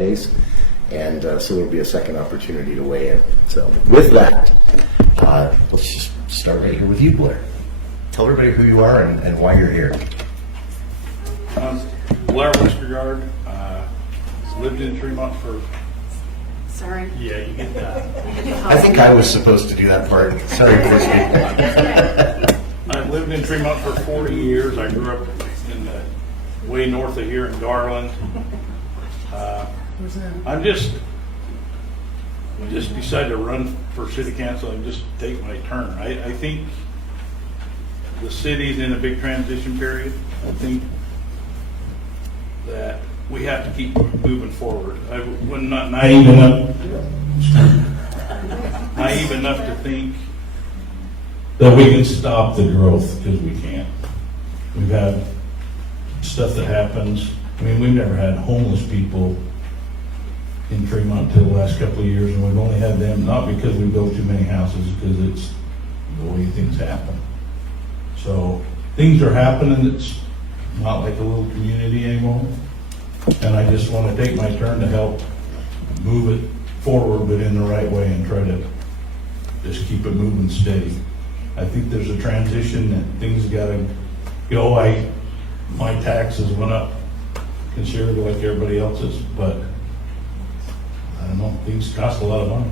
Fridays. And so there'll be a second opportunity to weigh in. So with that, let's just start right here with you, Blair. Tell everybody who you are and why you're here. Blair Westergaard. Lived in Tremont for... Sorry. Yeah, you get that. I think I was supposed to do that part. Sorry, Christy. I lived in Tremont for 40 years. I grew up in the way north of here in Garland. I'm just decided to run for city council and just take my turn. I think the city's in a big transition period. I think that we have to keep moving forward. I'm not naive enough to think that we can stop the growth, because we can't. We've had stuff that happens. I mean, we've never had homeless people in Tremont until the last couple of years, and we've only had them not because we built too many houses, because it's the way things happen. So things are happening. It's not like a little community anymore, and I just want to take my turn to help move it forward, but in the right way, and try to just keep it moving steady. I think there's a transition that things got to go. My taxes went up considerably like everybody else's, but I don't know, things cost a lot of money.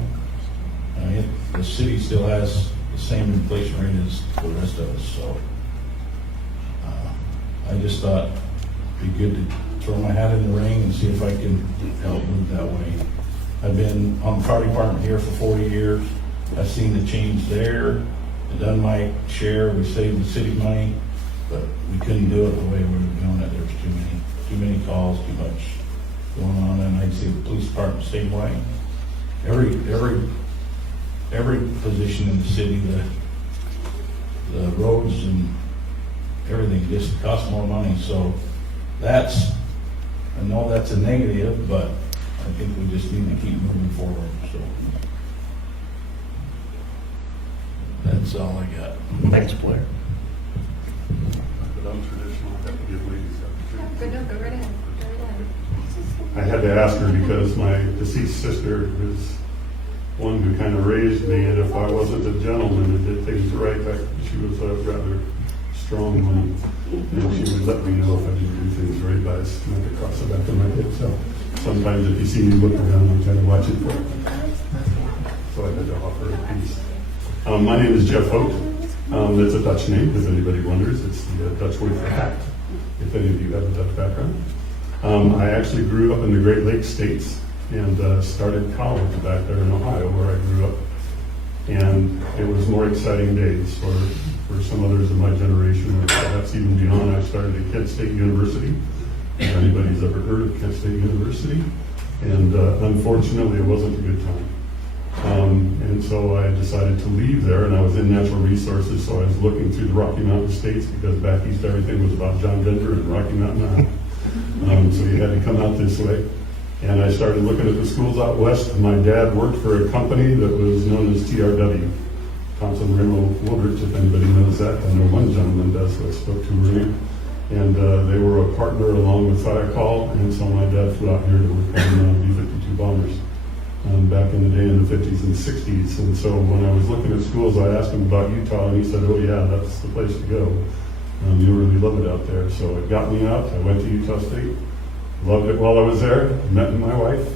The city still has the same inflation rate as the rest of us, so I just thought it'd be good to throw my hat in the ring and see if I can help move that way. I've been on the fire department here for 40 years. I've seen the change there. I've done my share. We saved the city money, but we couldn't do it the way we were doing it. There was too many calls, too much going on, and I'd say the police department same way. Every position in the city, the roads and everything just costs more money. So I know that's a negative, but I think we just need to keep moving forward. So that's all I got. Thanks, Blair. But I'm traditional. I have to give ladies the opportunity. Good, no, go right ahead. I had to ask her because my deceased sister is one who kind of raised me, and if I wasn't a gentleman and did things right, she was a rather strong woman, and she would let me know if I didn't do things right by not to cross the back of my head. So sometimes if you see me look around, I'm kind of watching for it. So I had to offer a piece. My name is Jeff Hote. That's a Dutch name, if anybody wonders. It's the Dutch word for hat, if any of you have a Dutch background. I actually grew up in the Great Lakes states and started college back there in Ohio, where I grew up. And it was more exciting days for some others in my generation, or perhaps even beyond. I started at Kent State University, if anybody's ever heard of Kent State University. And unfortunately, it wasn't a good time. And so I decided to leave there, and I was in natural resources, so I was looking through the Rocky Mountain states, because back east everything was about John Denver and Rocky Mountain. So you had to come out this way. And I started looking at the schools out west. My dad worked for a company that was known as TRW, Thompson Railroad Woodridge, if anybody knows that. I know one gentleman does, so I spoke to earlier. And they were a partner along with Fire Call, and so my dad flew out here to work on B-52 bombers back in the day in the 50s and 60s. And so when I was looking at schools, I asked him about Utah, and he said, oh yeah, that's the place to go. You'll really love it out there. So it got me out. I went to Utah State. Loved it while I was there. Met my wife,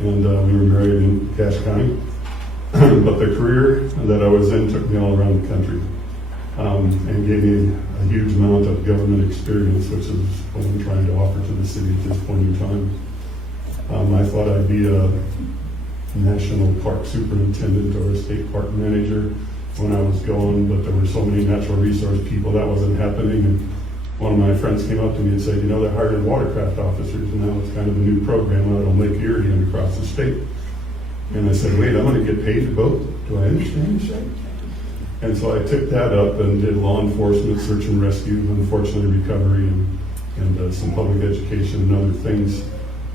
and we were married in Cache County. But the career that I was in took me all around the country, and gave me a huge amount of government experience, which is what I'm trying to offer to the city at this point in time. I thought I'd be a national park superintendent or a state park manager when I was going, but there were so many natural resource people that wasn't happening. And one of my friends came up to me and said, you know, they're hiring watercraft officers, and now it's kind of a new program out on Lake Erie and across the state. And I said, wait, I'm going to get paid to vote? Do I understand this right? And so I took that up and did law enforcement, search and rescue, unfortunately recovery, and some public education and other things.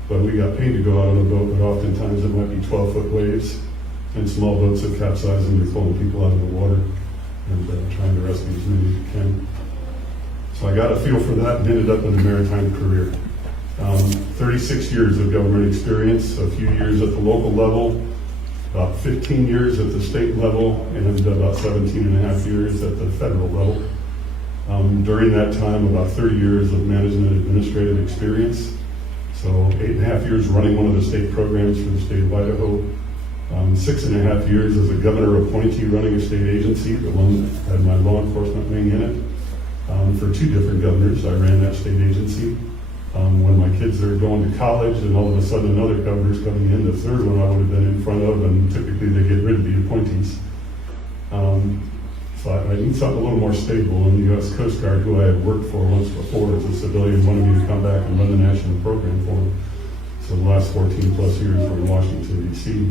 But we got paid to go out on a boat, but oftentimes it might be 12-foot waves and small boats that capsize, and they're pulling people out of the water and trying to rescue as many as you can. So I got a feel for that and ended up in a maritime career. 36 years of government experience, a few years at the local level, about 15 years at the state level, and about 17 and a half years at the federal level. During that time, about 30 years of management administrative experience. So 8.5 years running one of the state programs for the state of Idaho. 6.5 years as a governor appointee running a state agency, the one that had my law enforcement wing in it. For 2 different governors, I ran that state agency. When my kids are going to college and all of a sudden another governor's coming in, the third one I would have been in front of, and typically they get rid of the appointees. So I need something a little more stable, and the U.S. Coast Guard, who I had worked for once before as a civilian, wanted me to come back and run the national program for them. So the last 14 plus years were in Washington, D.C.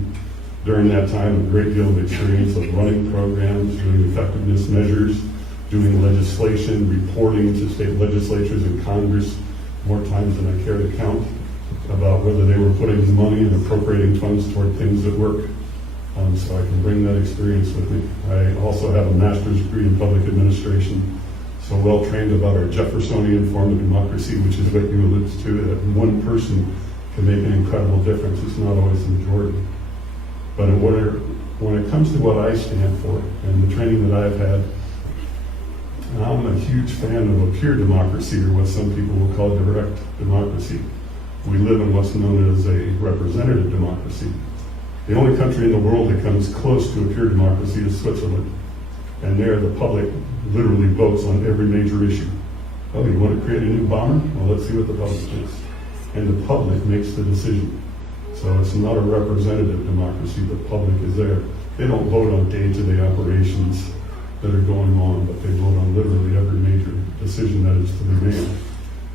During that time, a great deal of experience of running programs, doing effectiveness measures, doing legislation, reporting to state legislatures and Congress more times than I care to count about whether they were putting money and appropriating funds toward things that work. So I can bring that experience with me. I also have a master's degree in public administration, so well trained about our Jeffersonian form of democracy, which is what you alluded to, that one person can make an incredible difference. It's not always the majority. But when it comes to what I stand for and the training that I've had, I'm a huge fan of a pure democracy, or what some people will call direct democracy. We live in what's known as a representative democracy. The only country in the world that comes close to a pure democracy is Switzerland. And there the public literally votes on every major issue. Oh, you want to create a new bomber? Well, let's see what the public thinks. And the public makes the decision. So it's not a representative democracy. The public is there. They don't vote on day-to-day operations that are going on, but they vote on literally every major decision that is to be made.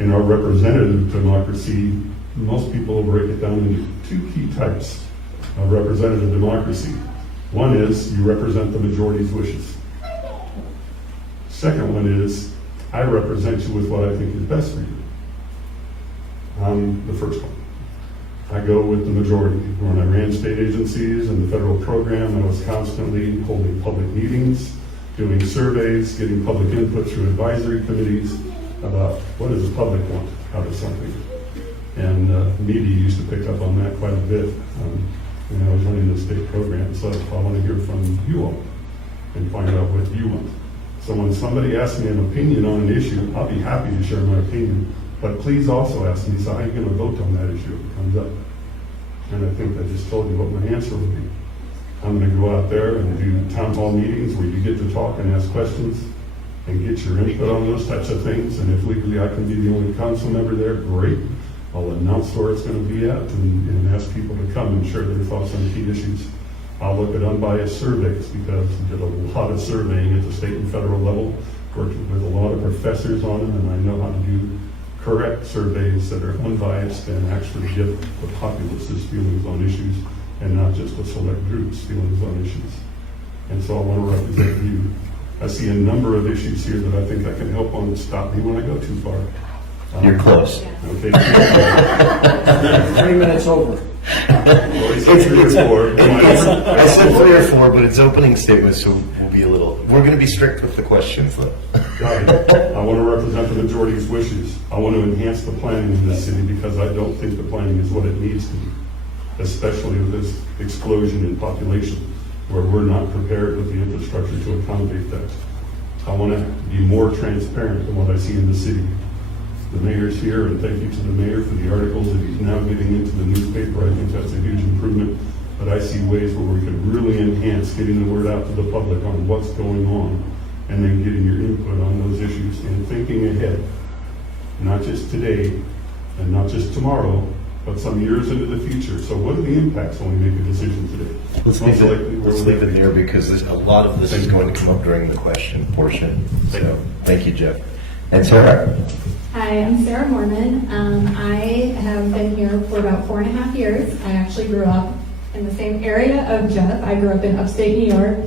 In our representative democracy, most people break it down into 2 key types of representative democracy. One is you represent the majority's wishes. Second one is I represent you with what I think is best for you. I'm the first one. I go with the majority. When I ran state agencies and the federal program, I was constantly holding public meetings, doing surveys, getting public input through advisory committees about what does the public want out of something. And media used to pick up on that quite a bit when I was running the state program. So I want to hear from you all and find out what you want. So when somebody asks me an opinion on an issue, I'll be happy to share my opinion. But please also ask me, so how are you going to vote on that issue if it comes up? And I think I just told you what my answer would be. I'm going to go out there and do town hall meetings where you get to talk and ask questions and get your input on those types of things. And if legally I can be the only council member there, great. I'll announce where it's going to be at and ask people to come and share their thoughts on key issues. I'll look at unbiased surveys because we did a lot of surveying at the state and federal level, worked with a lot of professors on it, and I know how to do correct surveys that are unbiased and actually give the populace's feelings on issues and not just a select group's feelings on issues. And so I want to represent you. I see a number of issues here that I think I can help on to stop me when I go too far. You're close. Okay. 3 minutes over. I said 3 or 4. I said 3 or 4, but it's opening statements, so we'll be we're going to be strict with the questions, though. Got it. I want to represent the majority's wishes. I want to enhance the planning in this city because I don't think the planning is what it needs to be, especially with this explosion in population where we're not prepared with the infrastructure to accommodate that. I want to be more transparent than what I see in the city. The mayor's here, and thank you to the mayor for the articles that he's now getting into the newspaper. I think that's a huge improvement. But I see ways where we could really enhance getting the word out to the public on what's going on, and then getting your input on those issues and thinking ahead, not just today and not just tomorrow, but some years into the future. So what are the impacts when we make a decision today? Let's leave it there because a lot of this is going to come up during the question portion. So thank you, Jeff. And Sarah? Hi, I'm Sarah Mormon. I have been here for about 4.5 years. I actually grew up in the same area of Jeff. I grew up in upstate New York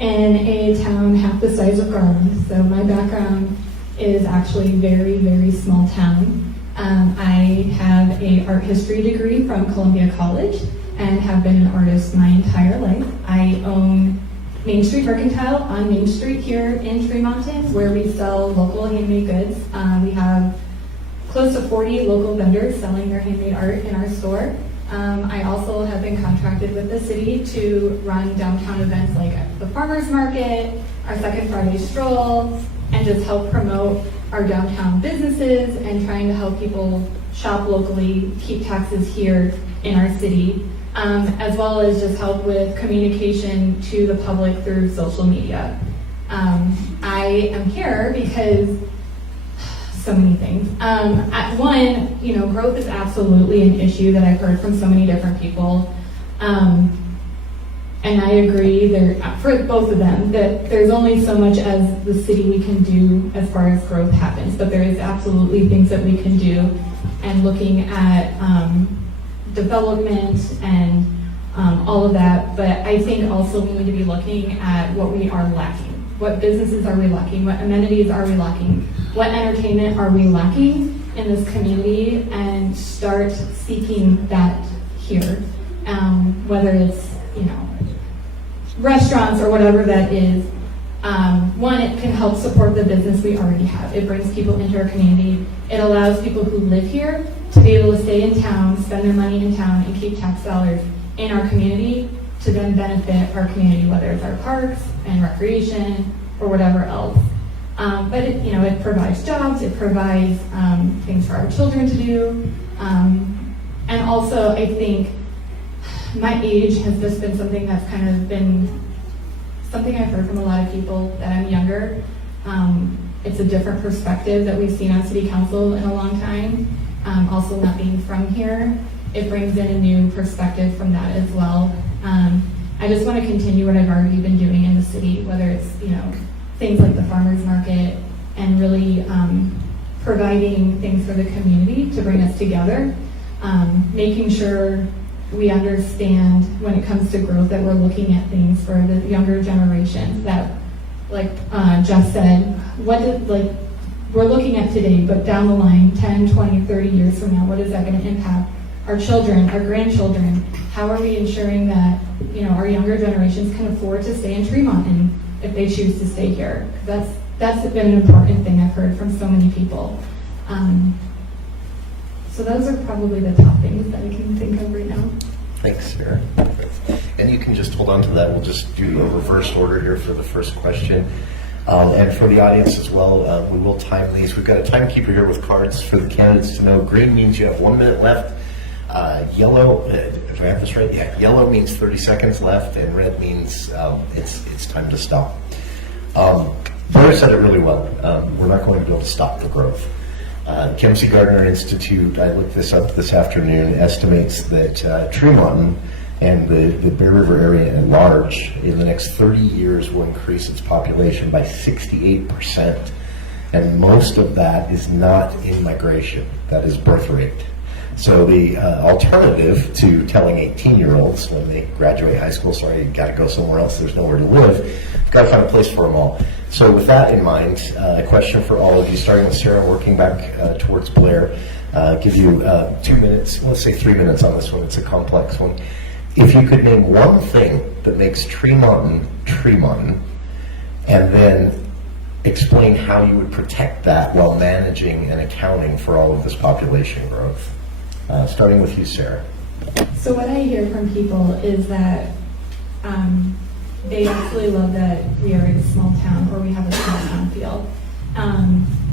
in a town half the size of Garland. So my background is actually very, very small town. I have an art history degree from Columbia College and have been an artist my entire life. I own Main Street Mercantile on Main Street here in Tremonton, where we sell local handmade goods. We have close to 40 local vendors selling their handmade art in our store. I also have been contracted with the city to run downtown events like the farmers market, our Second Friday stroll, and just help promote our downtown businesses and trying to help people shop locally, keep taxes here in our city, as well as just help with communication to the public through social media. I am here because so many things. At one, growth is absolutely an issue that I've heard from so many different people. And I agree for both of them that there's only so much as the city we can do as far as growth happens, but there is absolutely things that we can do, and looking at development and all of that. But I think also we need to be looking at what we are lacking. What businesses are we lacking? What amenities are we lacking? What entertainment are we lacking in this community? And start seeking that here. Whether it's, restaurants or whatever that is. One, it can help support the business we already have. It brings people into our community. It allows people who live here to be able to stay in town, spend their money in town, and keep tax dollars in our community to then benefit our community, whether it's our parks and recreation or whatever else. But it provides jobs, it provides things for our children to do. And also, I think my age has just been something that's kind of been something I've heard from a lot of people that I'm younger. It's a different perspective that we've seen on city council in a long time. Also not being from here, it brings in a new perspective from that as well. I just want to continue what I've already been doing in the city, whether it's, things like the farmers market and really providing things for the community to bring us together, making sure we understand when it comes to growth that we're looking at things for the younger generation that, like Jeff said, we're looking at today, but down the line, 10, 20, 30 years from now, what is that going to impact our children, our grandchildren? How are we ensuring that, our younger generations can afford to stay in Tremonton if they choose to stay here? That's been an important thing I've heard from so many people. So those are probably the top things that I can think of right now. Thanks, Sarah. And you can just hold on to that. We'll just do a reverse order here for the first question. And for the audience as well, we will time these. We've got a timekeeper here with cards for the candidates to know. Green means you have 1 minute left. Yellow, do I have this right? Yeah. Yellow means 30 seconds left, and red means it's time to stop. Blair said it really well. We're not going to be able to stop the growth. Kempsey Gardner Institute, I looked this up this afternoon, estimates that Tremonton and the Bear River area at large in the next 30 years will increase its population by 68%. And most of that is not in migration, that is birth rate. So the alternative to telling 18-year-olds when they graduate high school, sorry, you got to go somewhere else, there's nowhere to live, you've got to find a place for them all. So with that in mind, a question for all of you, starting with Sarah, working back towards Blair, give you 2 minutes, let's say 3 minutes on this one, it's a complex one. If you could name one thing that makes Tremonton, Tremonton, and then explain how you would protect that while managing and accounting for all of this population growth. Starting with you, Sarah. So what I hear from people is that they absolutely love that we are in a small town, or we have a small town feel,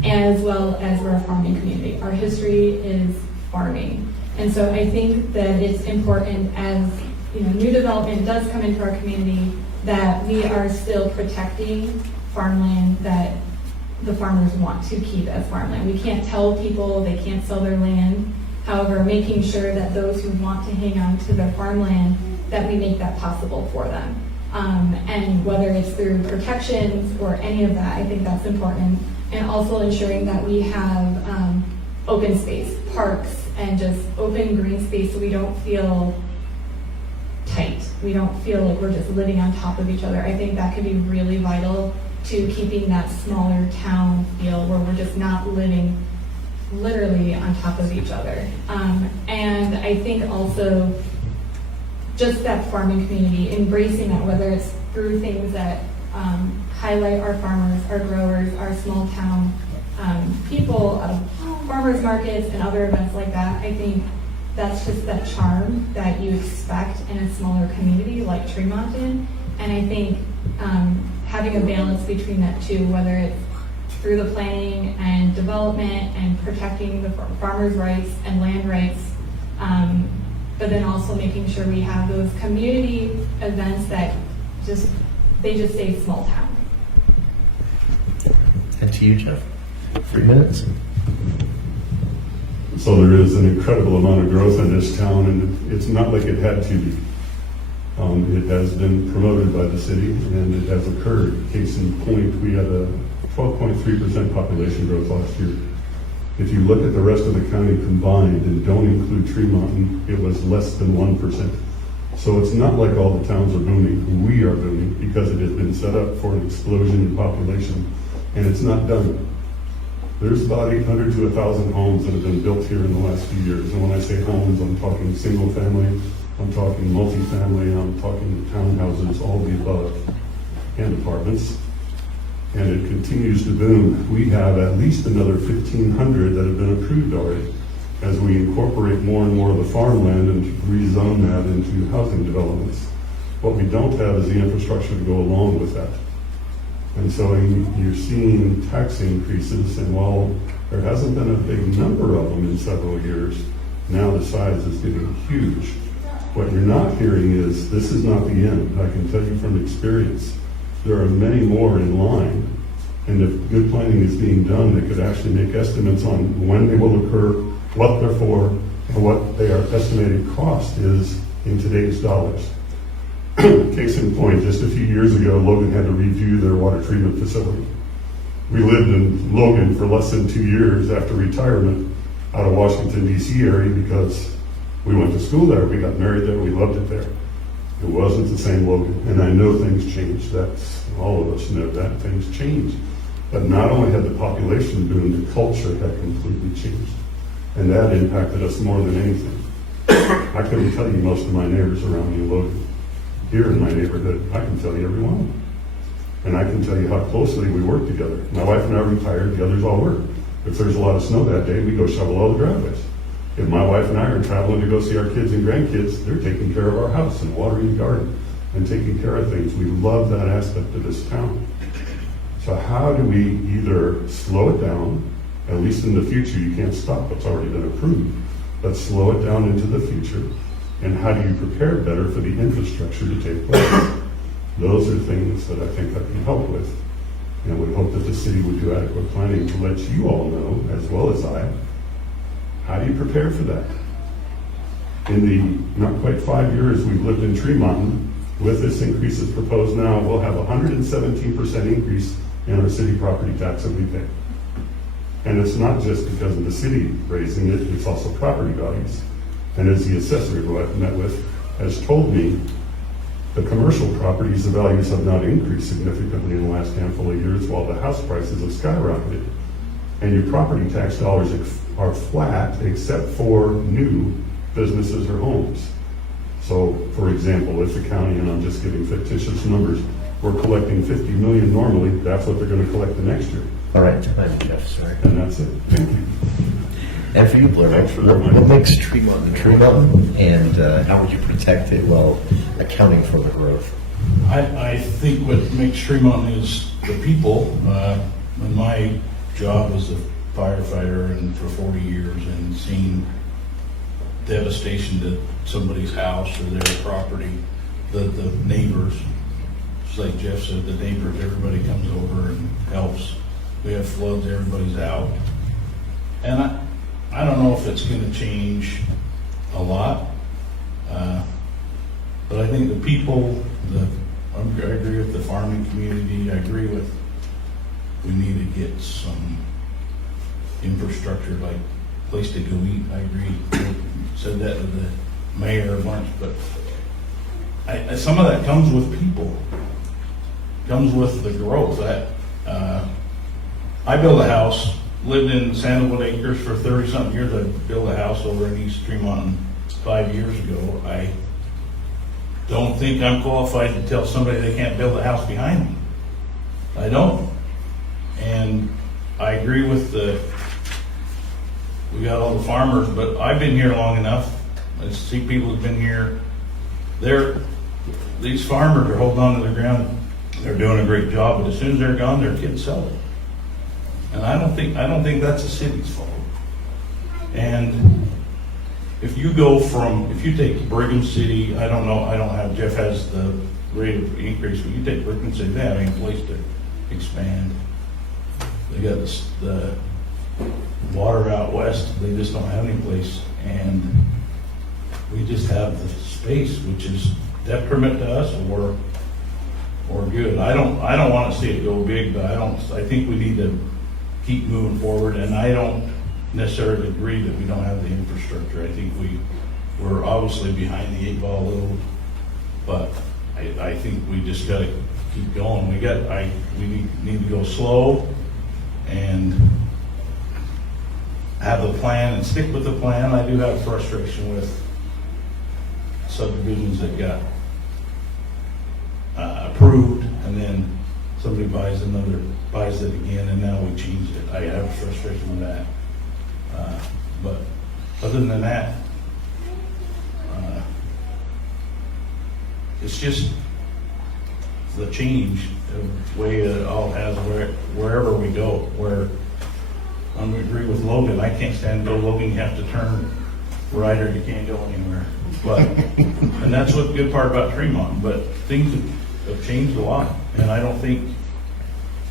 as well as we're a farming community. Our history is farming. And so I think that it's important as new development does come into our community that we are still protecting farmland that the farmers want to keep as farmland. We can't tell people they can't sell their land. However, making sure that those who want to hang on to their farmland, that we make that possible for them. And whether it's through protections or any of that, I think that's important. And also ensuring that we have open space, parks, and just open green space so we don't feel tight. We don't feel like we're just living on top of each other. I think that could be really vital to keeping that smaller town feel where we're just not living literally on top of each other. And I think also just that farming community, embracing that, whether it's through things that highlight our farmers, our growers, our small town people of farmers markets and other events like that, I think that's just that charm that you expect in a smaller community like Tremonton. And I think having a balance between that too, whether it's through the planning and development and protecting the farmers' rights and land rights, but then also making sure we have those community events that they just say small town. And to you, Jeff, 3 minutes. So there is an incredible amount of growth in this town, and it's not like it had to be. It has been promoted by the city, and it has occurred. Case in point, we had a 12.3% population growth last year. If you look at the rest of the county combined and don't include Tremonton, it was less than 1%. So it's not like all the towns are booming. We are booming because it has been set up for an explosion in population, and it's not done. There's about 800 to 1,000 homes that have been built here in the last few years. And when I say homes, I'm talking single family, I'm talking multifamily, I'm talking townhouses, all the above, and apartments. And it continues to boom. We have at least another 1,500 that have been approved already as we incorporate more and more of the farmland and rezone that into housing developments. What we don't have is the infrastructure to go along with that. And so you're seeing tax increases, and while there hasn't been a big number of them in several years, now the size is getting huge. What you're not hearing is, this is not the end. I can tell you from experience, there are many more in line, and if good planning is being done, they could actually make estimates on when they will occur, what they're for, and what their estimated cost is in today's dollars. Case in point, just a few years ago, Logan had to review their water treatment facility. We lived in Logan for less than 2 years after retirement out of Washington, D.C. area because we went to school there, we got married there, we loved it there. It wasn't the same Logan, and I know things changed. That's, all of us know that things changed. But not only had the population boomed, the culture had completely changed. And that impacted us more than anything. I couldn't tell you most of my neighbors around me in Logan. Here in my neighborhood, I can tell you every one of them. And I can tell you how closely we work together. My wife and I are retired, the others all work. If there's a lot of snow that day, we go shovel all the driveways. If my wife and I are traveling to go see our kids and grandkids, they're taking care of our house and watering the garden and taking care of things. We love that aspect of this town. So how do we either slow it down, at least in the future, you can't stop what's already been approved, but slow it down into the future, and how do you prepare better for the infrastructure to take place? Those are things that I think I can help with, and would hope that the city would do adequate planning to let you all know, as well as I, how do you prepare for that? In the not quite 5 years we've lived in Tremonton, with this increase that's proposed now, we'll have a 117% increase in our city property tax that we pay. And it's not just because of the city raising it, it's also property values. And as the assessor who I've met with has told me, the commercial properties, the values have not increased significantly in the last handful of years, while the house prices have skyrocketed. And your property tax dollars are flat except for new businesses or homes. So, for example, if the county, and I'm just giving fictitious numbers, we're collecting $50 million normally, that's what they're going to collect the next year. All right, time, Jeff, sorry. And that's it. Thank you. And for you, Blair, what makes Tremonton, and how would you protect it while accounting for the growth? I think what makes Tremonton is the people. In my job as a firefighter and for 40 years, and seeing devastation to somebody's house or their property, the neighbors, just like Jeff said, the neighbors, everybody comes over and helps. We have floods, everybody's out. And I don't know if it's going to change a lot, but I think the people, I agree with the farming community. I agree with we need to get some infrastructure, like place to go eat. I agree. I said that to the mayor once, but some of that comes with people, comes with the growth. I built a house, lived in Sandalwood Acres for 30-something years. I built a house over in East Tremonton 5 years ago. I don't think I'm qualified to tell somebody they can't build a house behind me. I don't. And I agree with the we got all the farmers, but I've been here long enough. I see people who've been here. These farmers are holding on to their ground. They're doing a great job, but as soon as they're gone, their kids sell it. And I don't think that's the city's fault. And if you take Brigham City, I don't know, Jeff has the rate of increase, but you take Brigham City, they have any place to expand. They got the water out west, they just don't have any place. And we just have the space, which is detriment to us or good. I don't want to see it go big, but I think we need to keep moving forward, and I don't necessarily agree that we don't have the infrastructure. I think we're obviously behind the 8 ball a little, but I think we just got to keep going. We need to go slow and have the plan and stick with the plan. I do have frustration with subdivisions that got approved, and then somebody buys it again, and now we changed it. I have frustration with that. But other than that, it's just the change of way it all has wherever we go. Where I agree with Logan. I can't stand to go Logan. You have to turn right or you can't go anywhere. But and that's what the good part about Tremont. But things have changed a lot, and I don't think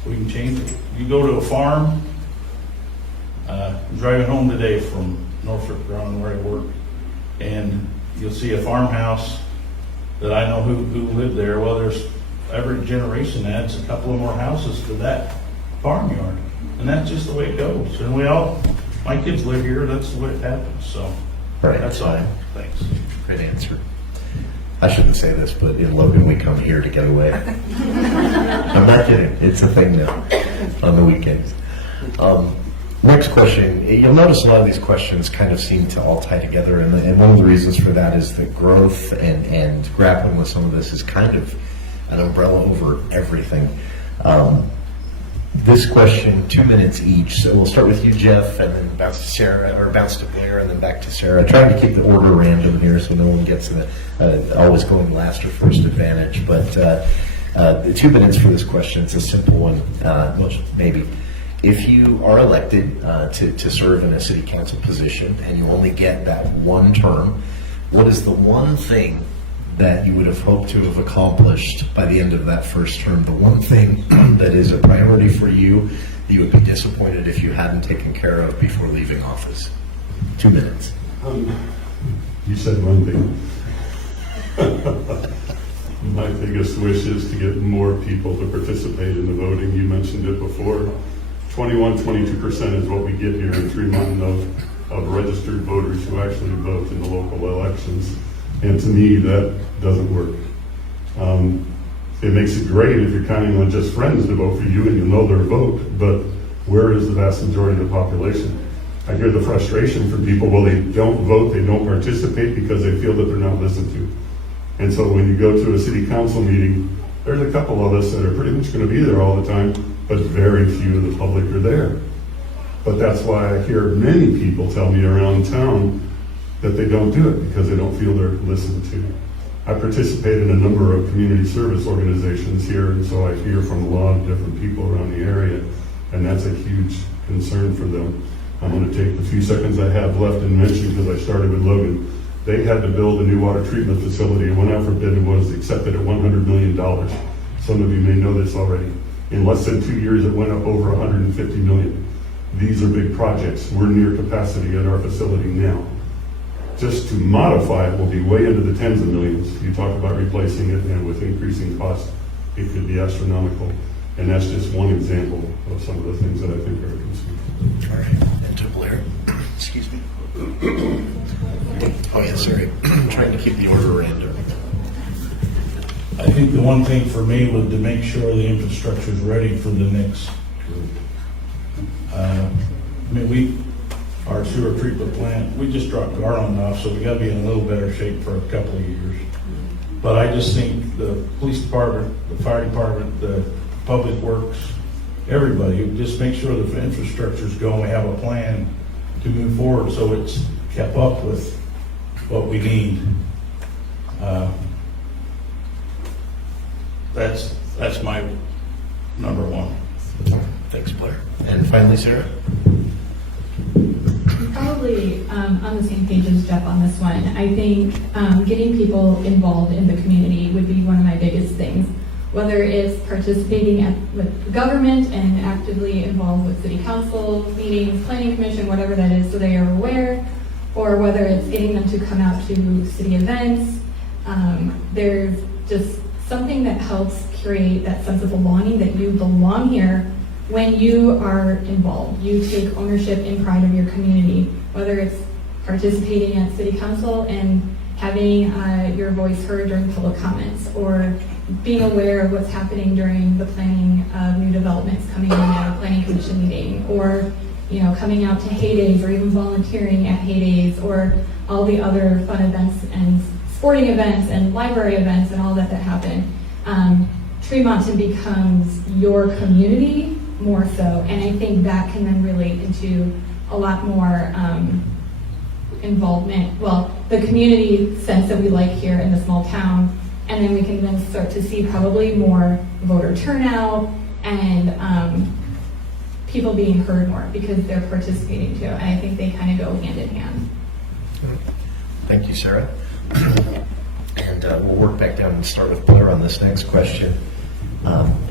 we can change it. You go to a farm. I'm driving home today from Norfolk, around where I work, and you'll see a farmhouse that I know who lived there. Well, there's every generation adds a couple of more houses to that farmyard, and that's just the way it goes. And my kids live here. That's the way it happens. So Right. that's all. Thanks. Great answer. I shouldn't say this, but in Logan, we come here to get away. I'm not kidding. It's a thing now on the weekends. Next question. You'll notice a lot of these questions kind of seem to all tie together, and one of the reasons for that is that growth and grappling with some of this is kind of an umbrella over everything. This question, 2 minutes each. So we'll start with you, Jeff, and then bounce to Sarah, or bounce to Blair, and then back to Sarah. Trying to keep the order random here so no one gets always going last or first advantage. But the 2 minutes for this question, it's a simple one, maybe. If you are elected to serve in a city council position and you only get that one term, what is the one thing that you would have hoped to have accomplished by the end of that first term? The one thing that is a priority for you that you would be disappointed if you hadn't taken care of before leaving office? 2 minutes. You said one thing. My biggest wish is to get more people to participate in the voting. You mentioned it before. 22% is what we get here in Tremont of registered voters who actually vote in the local elections. And to me, that doesn't work. It makes it great if you're counting on just friends to vote for you and you know their vote, but where is the vast majority of the population? I hear the frustration from people, well, they don't vote, they don't participate because they feel that they're not listened to. And so when you go to a city council meeting, there's a couple of us that are pretty much going to be there all the time, but very few of the public are there. But that's why I hear many people tell me around town that they don't do it because they don't feel they're listened to. I participate in a number of community service organizations here, and so I hear from a lot of different people around the area, and that's a huge concern for them. I'm going to take the few seconds I have left and mention, because I started with Logan, they had to build a new water treatment facility. It went out for bid and was accepted at $100 million. Some of you may know this already. In less than 2 years, it went up over $150 million. These are big projects. We're near capacity at our facility now. Just to modify it will be way into the tens of millions. You talk about replacing it, and with increasing costs, it could be astronomical. And that's just one example of some of the things that I think are a concern. All right. And to Blair. Excuse me. Oh, yeah, sorry. Trying to keep the order random. I think the one thing for me was to make sure the infrastructure is ready for the next group. Our sewer treatment plant, we just dropped Garland off, so we got to be in a little better shape for a couple of years. But I just think the police department, the fire department, the public works, everybody, just make sure the infrastructure's going. We have a plan to move forward, so it's kept up with what we need. That's my number one. Thanks, Blair. And finally, Sarah? Probably on the same page as Jeff on this one. I think getting people involved in the community would be one of my biggest things. Whether it's participating with government and actively involved with city council meetings, planning commission, whatever that is, so they are aware, or whether it's getting them to come out to city events. There's just something that helps create that sense of belonging, that you belong here when you are involved. You take ownership and pride of your community, whether it's participating at city council and having your voice heard during public comments, or being aware of what's happening during the planning of new developments coming in at a planning commission meeting, or coming out to heydays, or even volunteering at heydays, or all the other fun events and sporting events and library events and all that happen. Tremonton becomes your community more so, and I think that can then relate into a lot more involvement. Well, the community sense that we like here in the small town, and then we can then start to see probably more voter turnout and people being heard more because they're participating too. And I think they kind of go hand in hand. Thank you, Sarah. And we'll work back down and start with Blair on this next question.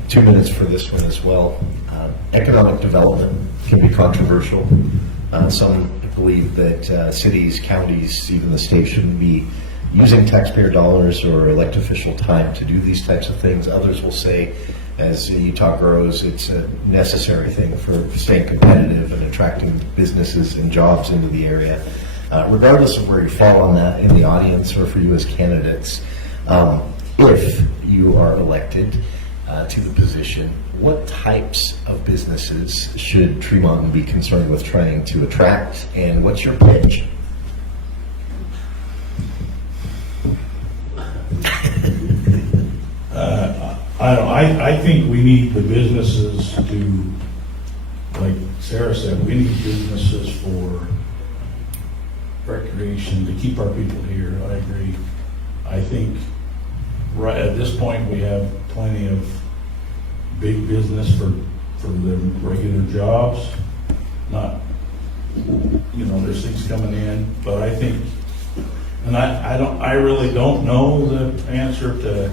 2 minutes for this one as well. Economic development can be controversial. Some believe that cities, counties, even the state shouldn't be using taxpayer dollars or elected official time to do these types of things. Others will say, as Utah grows, it's a necessary thing for staying competitive and attracting businesses and jobs into the area. Regardless of where you fall on that in the audience or for you as candidates, if you are elected to the position, what types of businesses should Tremonton be concerned with trying to attract, and what's your pitch? I think we need the businesses to, like Sarah said, we need businesses for recreation, to keep our people here. I agree. I think right at this point we have plenty of big business for the regular jobs. Not, there's things coming in, but I think, and I really don't know the answer to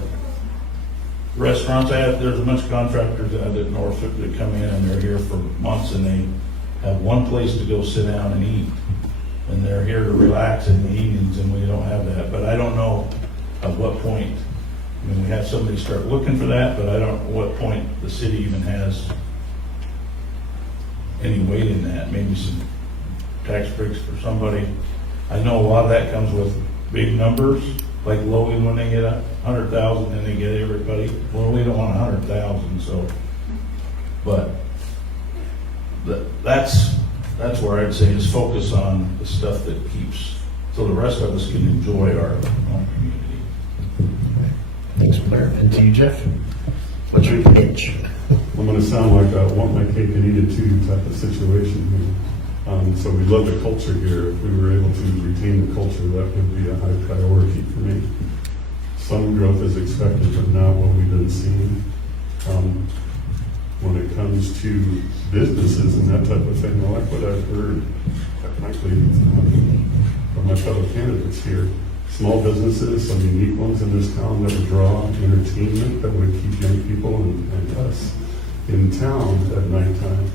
restaurants. There's a bunch of contractors out at Norfolk that come in and they're here for months and they have one place to go sit down and eat. And they're here to relax in the evenings, and we don't have that. But I don't know at what point. I mean, we have somebody start looking for that, but I don't know what point the city even has any weight in that. Maybe some tax breaks for somebody. I know a lot of that comes with big numbers, like Logan when they get 100,000, then they get everybody. Well, we don't want 100,000, so. But that's where I'd say is focus on the stuff that keeps, so the rest of us can enjoy our own community. Thanks, Blair. And to you, Jeff, what's your pitch? I'm going to sound like I want my cake and eat it too type of situation. So we love the culture here. If we were able to retain the culture, that would be a high priority for me. Some growth is expected, but not what we've been seeing. When it comes to businesses and that type of thing, I like what I've heard, frankly, from my fellow candidates here. Small businesses, some unique ones in this town that would draw entertainment, that would keep young people and us in town at nighttime.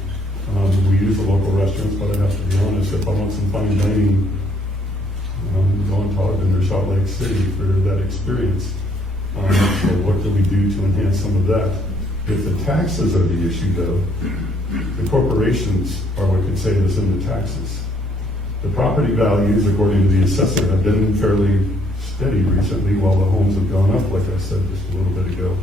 We use the local restaurants, but I have to be honest, if I want some fine dining, go and talk to Salt Lake City for that experience. So what do we do to enhance some of that? If the taxes are the issue, though, the corporations are what could save us in the taxes. The property values, according to the assessor, have been fairly steady recently while the homes have gone up, like I said just a little bit ago.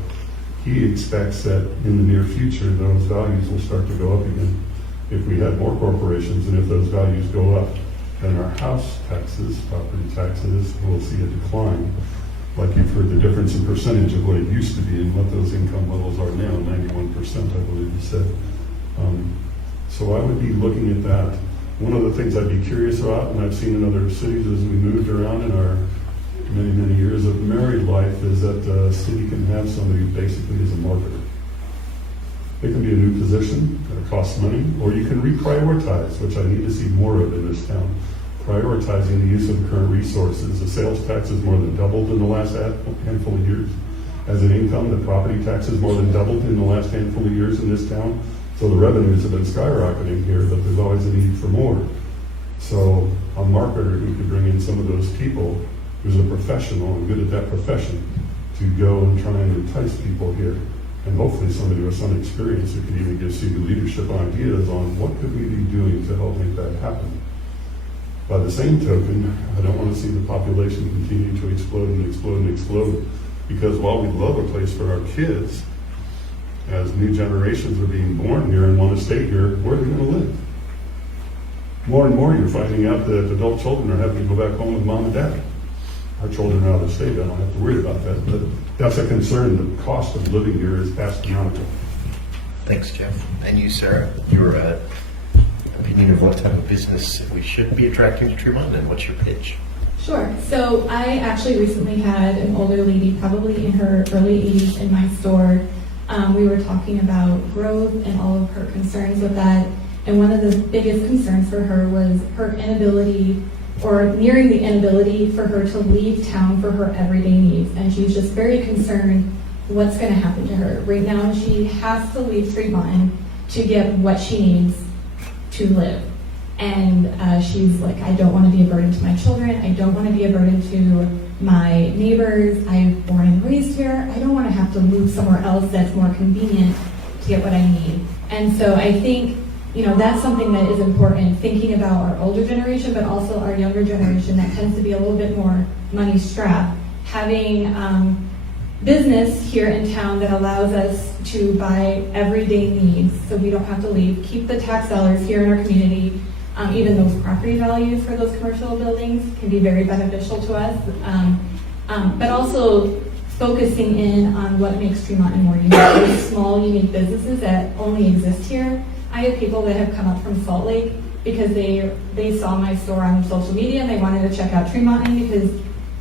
He expects that in the near future, those values will start to go up again. If we have more corporations and if those values go up, then our house taxes, property taxes, will see a decline. Like you've heard the difference in percentage of what it used to be and what those income levels are now, 91%, I believe you said. So I would be looking at that. One of the things I'd be curious about, and I've seen in other cities as we moved around in our many, many years of married life, is that the city can have somebody who basically is a marketer. It can be a new position that costs money, or you can reprioritize, which I need to see more of in this town. Prioritizing the use of current resources. The sales tax has more than doubled in the last handful of years. As an income, the property tax has more than doubled in the last handful of years in this town. So the revenues have been skyrocketing here, but there's always a need for more. So a marketer who could bring in some of those people who's a professional and good at that profession to go and try and entice people here. And hopefully somebody with some experience who could even give city leadership ideas on what could we be doing to help make that happen. By the same token, I don't want to see the population continue to explode and explode and explode, because while we love a place for our kids, as new generations are being born here and want to stay here, where are they going to live? More and more you're finding out that adult children are having to go back home with mom and dad. Our children are out of state, I don't have to worry about that, but that's a concern. The cost of living here is astronomical. Thanks, Jeff. And you, Sarah, your opinion of what type of business we should be attracting to Tremont, and what's your pitch? Sure. So I actually recently had an older lady, probably in her early 80s, in my store. We were talking about growth and all of her concerns with that. And one of the biggest concerns for her was her inability, or nearing the inability, for her to leave town for her everyday needs. And she's just very concerned what's going to happen to her. Right now, she has to leave Tremonton to get what she needs to live. And she's like, I don't want to be a burden to my children. I don't want to be a burden to my neighbors. I'm born and raised here. I don't want to have to move somewhere else that's more convenient to get what I need. And so I think, that's something that is important, thinking about our older generation, but also our younger generation that tends to be a little bit more money strapped. Having business here in town that allows us to buy everyday needs so we don't have to leave, keep the tax dollars here in our community. Even those property values for those commercial buildings can be very beneficial to us. But also focusing in on what makes Tremont more unique. Those small, unique businesses that only exist here. I have people that have come up from Salt Lake because they saw my store on social media and they wanted to check out Tremonton because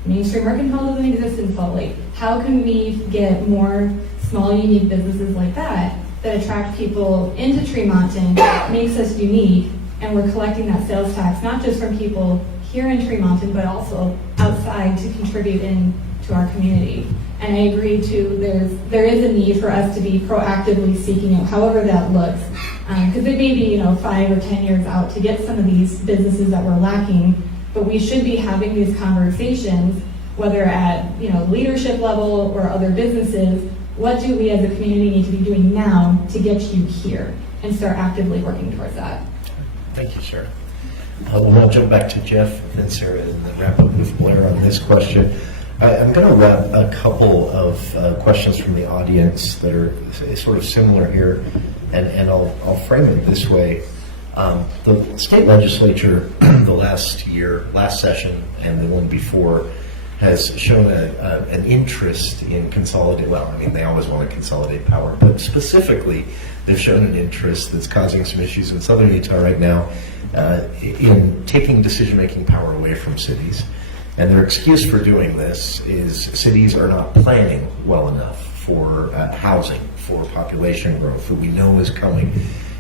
mainstream Mercantile doesn't exist in Salt Lake. How can we get more small, unique businesses like that attract people into Tremonton, makes us unique, and we're collecting that sales tax, not just from people here in Tremonton, but also outside to contribute in to our community. And I agree too, there is a need for us to be proactively seeking out, however that looks. Because it may be 5 or 10 years out to get some of these businesses that we're lacking, but we should be having these conversations, whether at leadership level or other businesses. What do we as a community need to be doing now to get you here, and start actively working towards that? Thank you, Sarah. We'll now jump back to Jeff and Sarah and then wrap up with Blair on this question. I'm going to wrap a couple of questions from the audience that are sort of similar here, and I'll frame it this way. The state legislature the last session and the one before has shown an interest in consolidating, they always want to consolidate power, but specifically they've shown an interest that's causing some issues in southern Utah right now in taking decision-making power away from cities. And their excuse for doing this is cities are not planning well enough for housing, for population growth that we know is coming.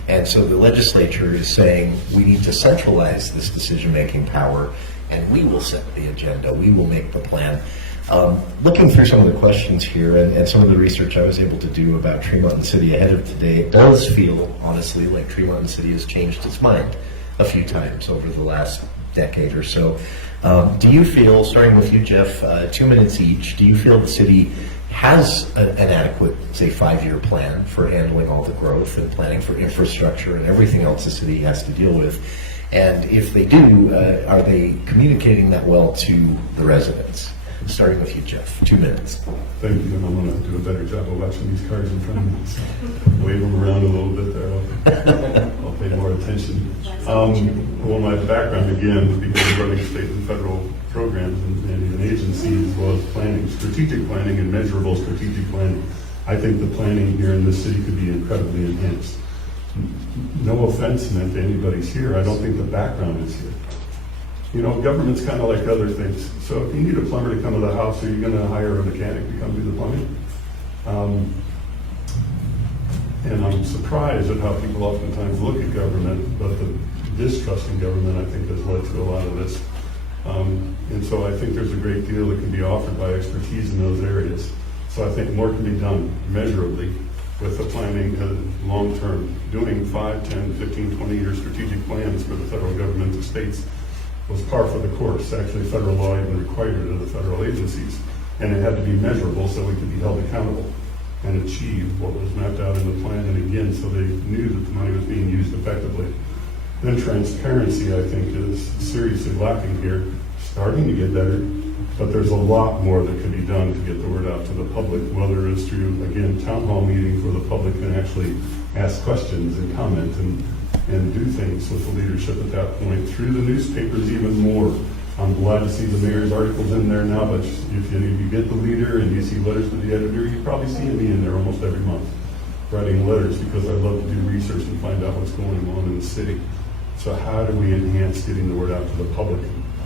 And so the legislature is saying we need to centralize this decision-making power, and we will set the agenda, we will make the plan. Looking through some of the questions here and some of the research I was able to do about Tremonton City ahead of today, it does feel, honestly, like Tremonton City has changed its mind a few times over the last decade or so. Do you feel, starting with you, Jeff, 2 minutes each, do you feel the city has an adequate, say, 5-year plan for handling all the growth and planning for infrastructure and everything else the city has to deal with? And if they do, are they communicating that well to the residents? Starting with you, Jeff, 2 minutes. Thank you, and I'm going to do a better job of watching these cars in front of me. So wave them around a little bit there. I'll pay more attention. Well, my background, again, because of running state and federal programs and agencies, as well as planning, strategic planning and measurable strategic planning. I think the planning here in this city could be incredibly enhanced. no offense meant to anybody's here, I don't think the background is here. You know, government's kind of like other things. So if you need a plumber to come to the house, are you going to hire a mechanic to come do the plumbing? And I'm surprised at how people oftentimes look at government, but the distrust in government, I think, has led to a lot of this. And so I think there's a great deal that can be offered by expertise in those areas. So I think more can be done measurably with the planning long-term. Doing 5, 10, 15, 20-year strategic plans for the federal government to states was par for the course. Actually, federal law even required it of the federal agencies. And it had to be measurable so we could be held accountable and achieve what was mapped out in the plan. And again, so they knew that the money was being used effectively. Then transparency, I think, is seriously lacking here. Starting to get better, but there's a lot more that can be done to get the word out to the public, whether it's through, again, town hall meetings where the public can actually ask questions and comment and do things with the leadership at that point, through the newspapers even more. I'm glad to see the mayor's articles in there now, but if any of you get the leader and you see letters to the editor, you probably see me in there almost every month writing letters, because I love to do research and find out what's going on in the city. So how do we enhance getting the word out to the public?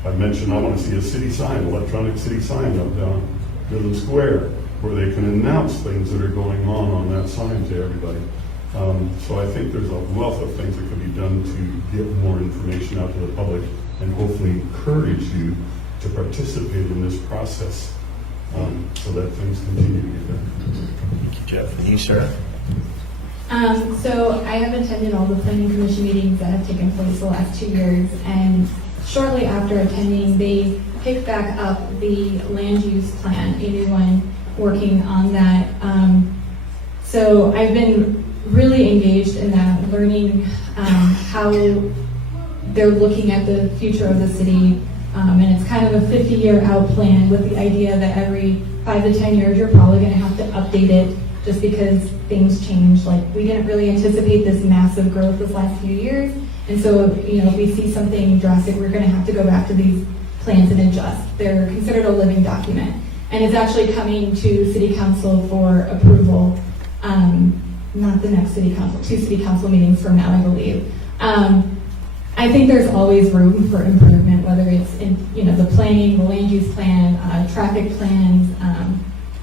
I mentioned I want to see a city sign, electronic city sign up down Midland Square, where they can announce things that are going on that sign to everybody. So I think there's a wealth of things that could be done to get more information out to the public and hopefully encourage you to participate in this process so that things continue to get better. Thank you, Jeff. And you, Sarah? So I have attended all the planning commission meetings that have taken place the last 2 years, and shortly after attending, they picked back up the land use plan, a new one, working on that. So I've been really engaged in that, learning how they're looking at the future of the city. And it's kind of a 50-year out plan with the idea that every 5 to 10 years, you're probably going to have to update it just because things change. Like, we didn't really anticipate this massive growth this last few years. And so, you know, if we see something drastic, we're going to have to go back to these plans and adjust. They're considered a living document. And it's actually coming to City Council for approval, not the next City Council, 2 City Council meetings from now, I believe. I think there's always room for improvement, whether it's in, you know, the planning, the land use plan, traffic plans,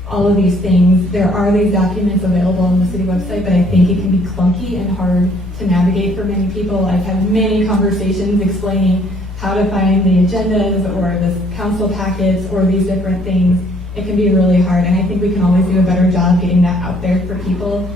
all of these things. There are these documents available on the city website, but I think it can be clunky and hard to navigate for many people. I've had many conversations explaining how to find the agendas or the council packets or these different things. It can be really hard, and I think we can always do a better job getting that out there for people.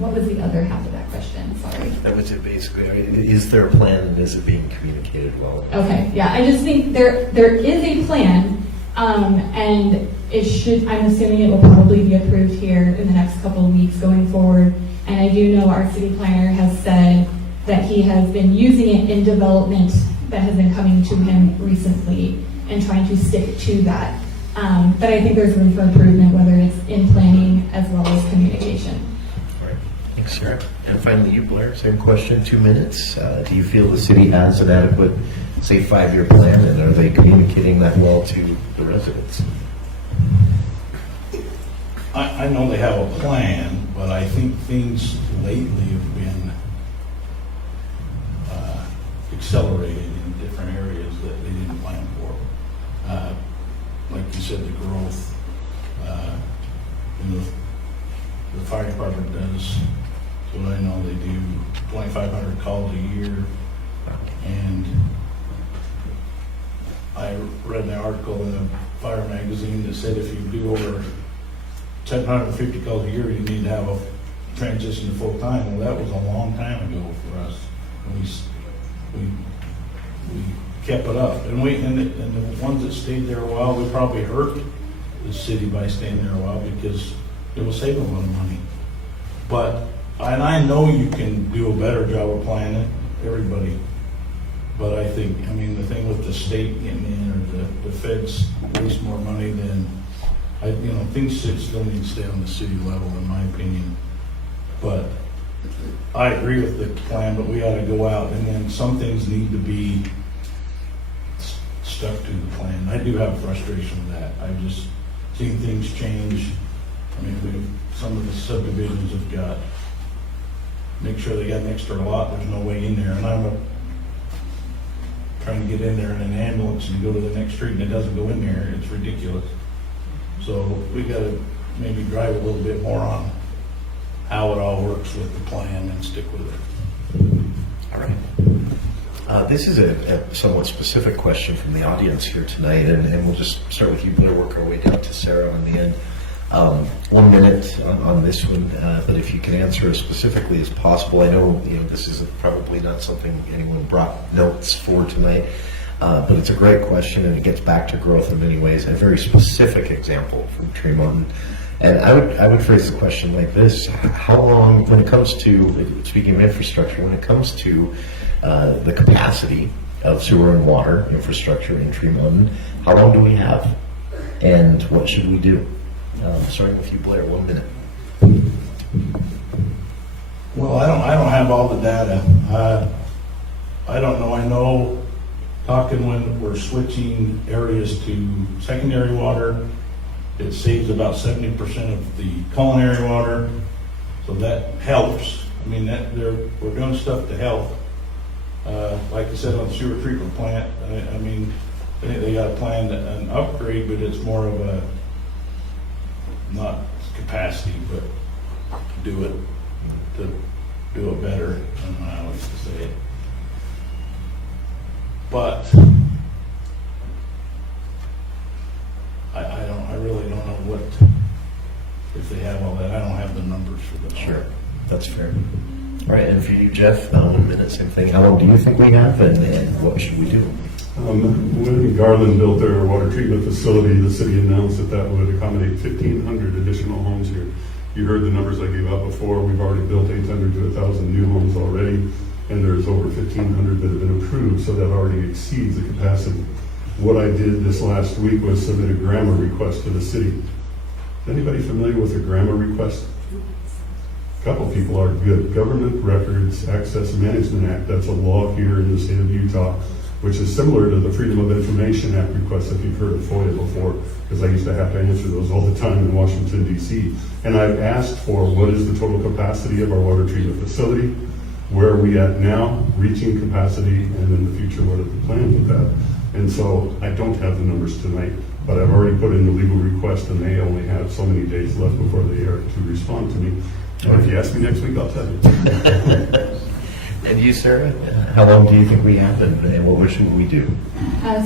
What was the other half of that question? Sorry. That was it, basically. I mean, is there a plan, and is it being communicated well? Okay, yeah, I just think there is a plan, and it should, I'm assuming it will probably be approved here in the next couple of weeks going forward. And I do know our city planner has said that he has been using it in development that has been coming to him recently and trying to stick to that. But I think there's room for improvement, whether it's in planning as well as communication. All right. Thanks, Sarah. And finally, you, Blair, same question, 2 minutes. Do you feel the city has an adequate, say, 5-year plan, and are they communicating that well to the residents? I know they have a plan, but I think things lately have been accelerated in different areas that they didn't plan for. Like you said, the growth. The fire department does, what I know, they do 2,500 calls a year. And I read an article in a fire magazine that said if you do over 750 calls a year, you need to have a transition to full time. Well, that was a long time ago for us. And we kept it up, and the ones that stayed there a while, we probably hurt the city by staying there a while because it will save a lot of money. And I know you can do a better job of planning, everybody. But I think, I mean, the thing with the state getting in, or the feds waste more money than, things should still need to stay on the city level, in my opinion. But I agree with the plan, but we ought to go out, and then some things need to be stuck to the plan. I do have frustration with that. I've just seen things change. I mean, some of the subdivisions have got make sure they got an extra lot, there's no way in there, and I'm trying to get in there in an ambulance and go to the next street and it doesn't go in there, it's ridiculous. So we gotta maybe drive a little bit more on how it all works with the plan and stick with it. All right. This is a somewhat specific question from the audience here tonight, and we'll just start with you, Blair, work our way down to Sarah on the end. 1 minute on this one, but if you can answer as specifically as possible. I know this is probably not something anyone brought notes for tonight, but it's a great question, and it gets back to growth in many ways. A very specific example from Tremonton. And I would phrase the question like this: how long, when it comes to, speaking of infrastructure, when it comes to the capacity of sewer and water infrastructure in Tremonton, how long do we have, and what should we do? Starting with you, Blair, 1 minute. Well, I don't have all the data. I don't know. I know talking when we're switching areas to secondary water, it saves about 70% of the culinary water, so that helps. I mean, we're doing stuff to help. Like I said, on the sewer treatment plant, I mean, they got a plan, an upgrade, but it's more of a, not capacity, but to do it better. I don't know how else to say it. But I really don't know what, if they have all that. I don't have the numbers for them. Sure, that's fair. All right, and for you, Jeff, 1 minute, same thing. How long do you think we have, and what should we do? When Garland built their water treatment facility, the city announced that would accommodate 1,500 additional homes here. You heard the numbers I gave out before. We've already built 800 to 1,000 new homes already, and there's over 1,500 that have been approved, so that already exceeds the capacity. What I did this last week was submit a grammar request to the city. Is anybody familiar with a grammar request? A couple people are good. Government Records Access Management Act, that's a law here in the state of Utah, which is similar to the Freedom of Information Act request, if you've heard of FOIA before, because I used to have to answer those all the time in Washington, D.C. And I've asked for what is the total capacity of our water treatment facility, where are we at now, reaching capacity, and in the future, what are the plans with that? And so I don't have the numbers tonight, but I've already put in the legal request, and they only have so many days left before they are to respond to me. Or if you ask me next week, I'll tell you. And you, Sarah, how long do you think we have, and what should we do?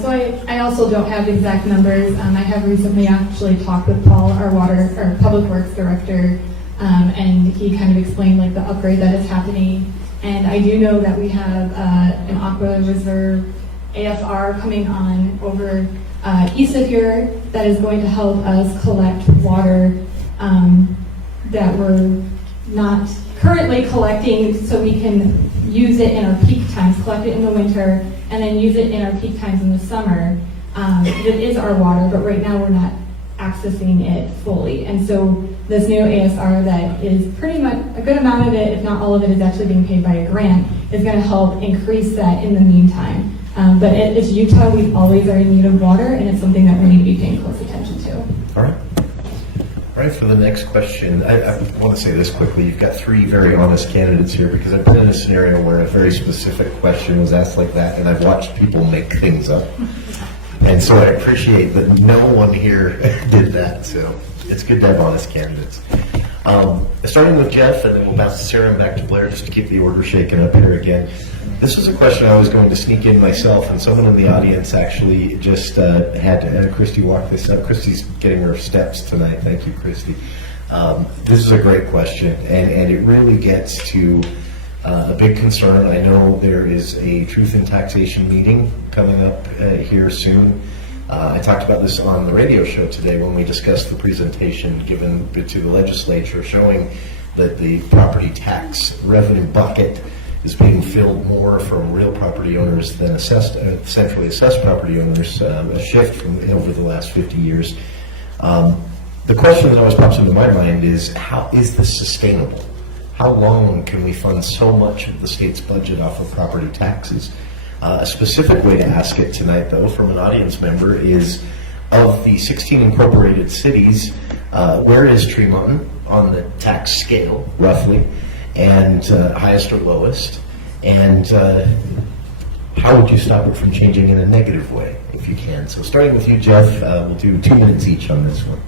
So I also don't have exact numbers. I have recently actually talked with Paul, our Public Works Director, and he kind of explained like the upgrade that is happening. And I do know that we have an Aqua Reserve AFR coming on over east of here that is going to help us collect water that we're not currently collecting, so we can use it in our peak times, collect it in the winter, and then use it in our peak times in the summer. It is our water, but right now we're not accessing it fully. And so this new ASR that is pretty much, a good amount of it, if not all of it, is actually being paid by a grant, is going to help increase that in the meantime. But it's Utah, we always are in need of water, and it's something that we need to be paying close attention to. All right. All right, for the next question, I want to say this quickly. You've got three very honest candidates here, because I've been in a scenario where a very specific question was asked like that, and I've watched people make things up. And so I appreciate that no one here did that, so it's good to have honest candidates. Starting with Jeff, and then we'll bounce to Sarah and back to Blair, just to keep the order shaken up here again. This was a question I was going to sneak in myself, and someone in the audience actually just had Christy walk this up. Christy's getting her steps tonight. Thank you, Christy. This is a great question, and it really gets to a big concern. I know there is a Truth in Taxation meeting coming up here soon. I talked about this on the radio show today when we discussed the presentation given to the legislature showing that the property tax revenue bucket is being filled more from real property owners than centrally assessed property owners, a shift from over the last 50 years. The question that always pops into my mind is, how is this sustainable? How long can we fund so much of the state's budget off of property taxes? A specific way to ask it tonight, though, from an audience member is, of the 16 incorporated cities, where is Tremonton on the tax scale, roughly? and highest or lowest, and how would you stop it from changing in a negative way, if you can? So starting with you, Jeff, we'll do 2 minutes each on this one.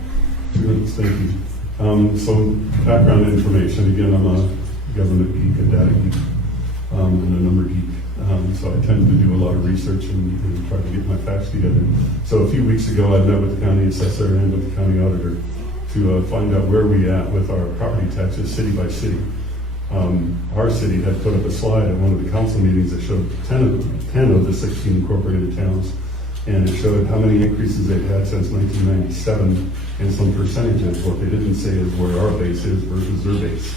Good, thank you. So background information, again, I'm a government geek, a data geek, and a number geek. So I tend to do a lot of research and try to get my facts together. So a few weeks ago, I met with the county assessor and with the county auditor to find out where we at with our property taxes city by city. Our city had put up a slide at one of the council meetings that showed 10 of the 16 incorporated towns, and it showed how many increases they've had since 1997 and some percentages. What they didn't say is where our base is versus their base.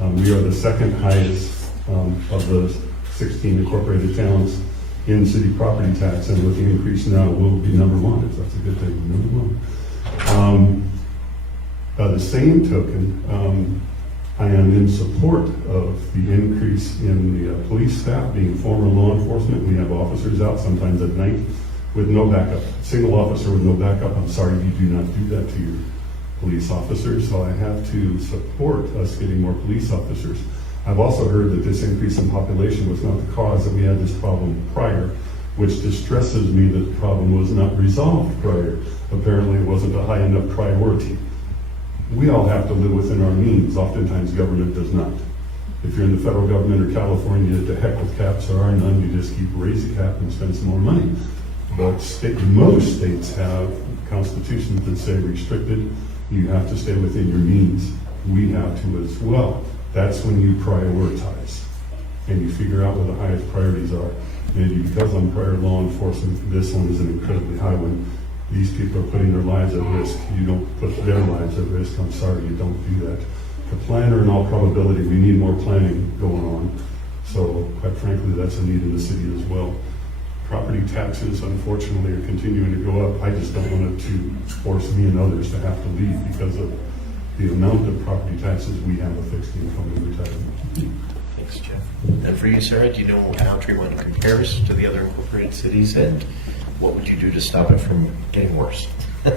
We are the second highest of the 16 incorporated towns in city property tax, and with the increase now, we'll be number one, if that's a good thing, number one. By the same token, I am in support of the increase in the police staff being former law enforcement. We have officers out sometimes at night with no backup. Single officer with no backup. I'm sorry you do not do that to your police officers, so I have to support us getting more police officers. I've also heard that this increase in population was not the cause, that we had this problem prior, which distresses me that the problem was not resolved prior. Apparently it wasn't a high enough priority. We all have to live within our means. Oftentimes government does not. If you're in the federal government or California, to heck with caps, there are none. You just keep raising cap and spend some more money. But most states have constitutions that say restricted. You have to stay within your means. We have to as well. That's when you prioritize and you figure out what the highest priorities are. Maybe because I'm prior law enforcement, this one is an incredibly high one. These people are putting their lives at risk. You don't put their lives at risk. I'm sorry, you don't do that. The planner, in all probability, we need more planning going on. So quite frankly, that's a need in the city as well. Property taxes, unfortunately, are continuing to go up. I just don't want it to force me and others to have to leave because of the amount of property taxes we have a fixed income in retirement. Thanks, Jeff. And for you, Sarah, do you know how Tremonton compares to the other incorporated cities, and what would you do to stop it from getting worse?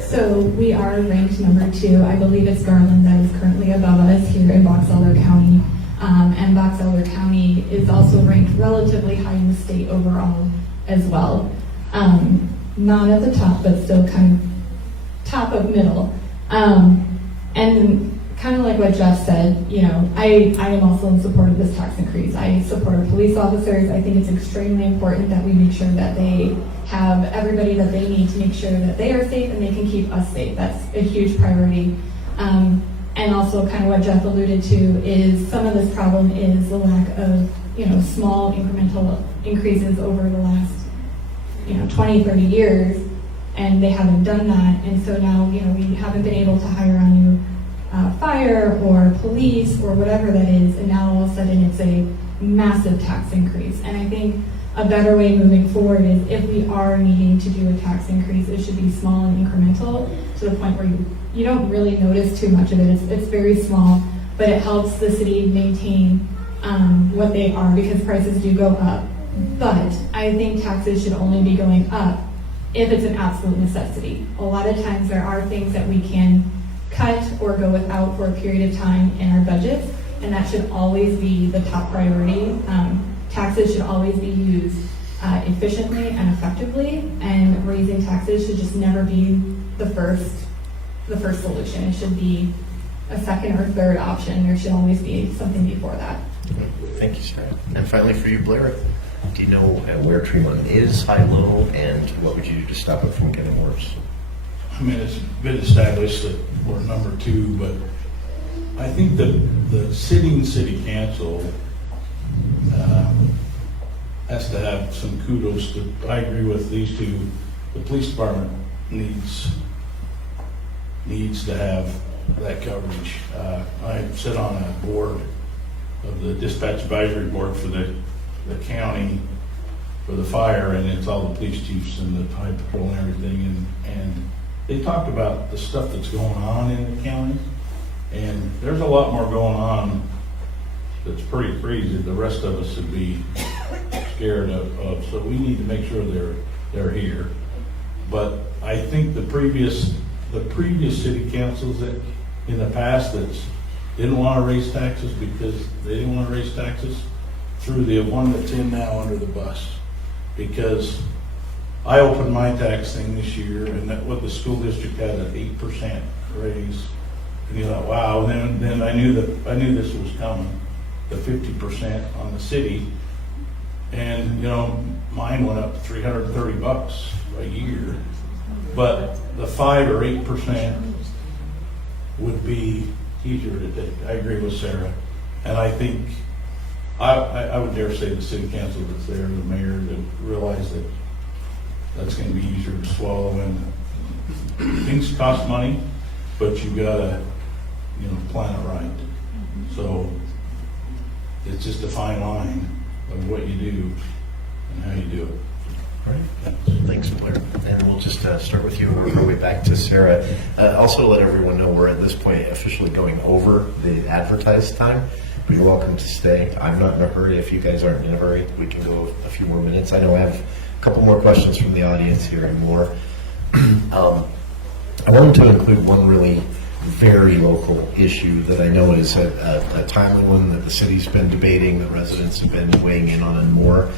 So we are ranked number 2. I believe it's Garland that is currently above us here in Box Elder County. And Box Elder County is also ranked relatively high in the state overall as well. Not at the top, but still kind of top of middle. And kind of like what Jeff said, you know, I am also in support of this tax increase. I support our police officers. I think it's extremely important that we make sure that they have everybody that they need to make sure that they are safe and they can keep us safe. That's a huge priority. And also kind of what Jeff alluded to is some of this problem is the lack of, you know, small incremental increases over the last, 20, 30 years, and they haven't done that. And so now, we haven't been able to hire on new fire or police or whatever that is, and now all of a sudden it's a massive tax increase. And I think a better way moving forward is if we are needing to do a tax increase, it should be small and incremental to the point where you don't really notice too much of it. It's very small, but it helps the city maintain what they are, because prices do go up. But I think taxes should only be going up if it's an absolute necessity. A lot of times there are things that we can cut or go without for a period of time in our budgets, and that should always be the top priority. Taxes should always be used efficiently and effectively, and raising taxes should just never be the first solution. It should be a second or third option. There should always be something before that. Thank you, Sarah. And finally for you, Blair, do you know where Tremonton is, high, low, and what would you do to stop it from getting worse? I mean, it's been established that we're number 2, but I think that the sitting city council has to have some kudos. I agree with these two. The police department needs to have that coverage. I sit on a board of the dispatch advisory board for the county for the fire, and it's all the police chiefs and the high patrol and everything, and they talked about the stuff that's going on in the county, and there's a lot more going on that's pretty crazy the rest of us would be scared of. So we need to make sure they're here. But I think the previous city councils that in the past that's didn't want to raise taxes because they didn't want to raise taxes, threw the one that's in now under the bus. Because I opened my tax thing this year, and that what the school district had an 8% raise. And you thought, wow, and then I knew this was coming, the 50% on the city. And, you know, mine went up $330 a year. But the 5 or 8% would be easier to take. I agree with Sarah. And I think, I would dare say the city council that's there, the mayor, that realize that that's going to be easier to swallow. And things cost money, but you gotta, you know, plan it right. So it's just a fine line of what you do and how you do it. All right. Thanks, Blair. And we'll just start with you and work our way back to Sarah. Also to let everyone know we're at this point officially going over the advertised time, but you're welcome to stay. I'm not in a hurry. If you guys aren't in a hurry, we can go a few more minutes. I know I have a couple more questions from the audience here and more. I wanted to include one really very local issue that I know is a timely one that the city's been debating, that residents have been weighing in on and more.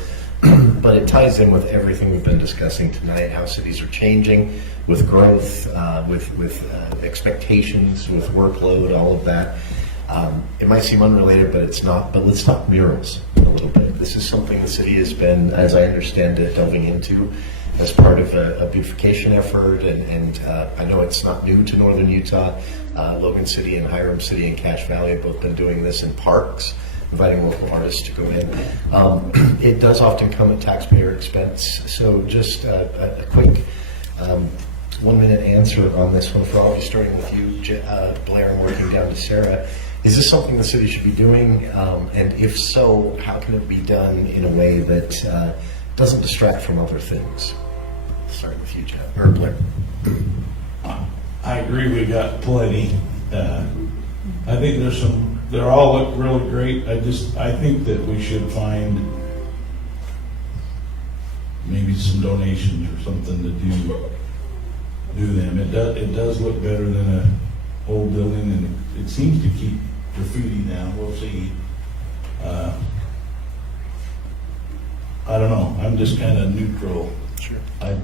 But it ties in with everything we've been discussing tonight, how cities are changing with growth, with expectations, with workload, all of that. It might seem unrelated, but it's not. But let's talk murals a little bit. This is something the city has been, as I understand it, delving into as part of a beautification effort, and I know it's not new to northern Utah. Logan City and Hiram City and Cache Valley have both been doing this in parks, inviting local artists to go in. It does often come at taxpayer expense, so just a quick 1 minute answer on this one for all of you, starting with you, Blair, and working down to Sarah. Is this something the city should be doing? And if so, how can it be done in a way that doesn't distract from other things? Starting with you, Jeff, or Blair. I agree, we got plenty. I think there's some, they all look really great. I think that we should find maybe some donations or something to do them. It does look better than an old building, and it seems to keep graffiti down. We'll see. I don't know. I'm just kind of neutral. Sure. I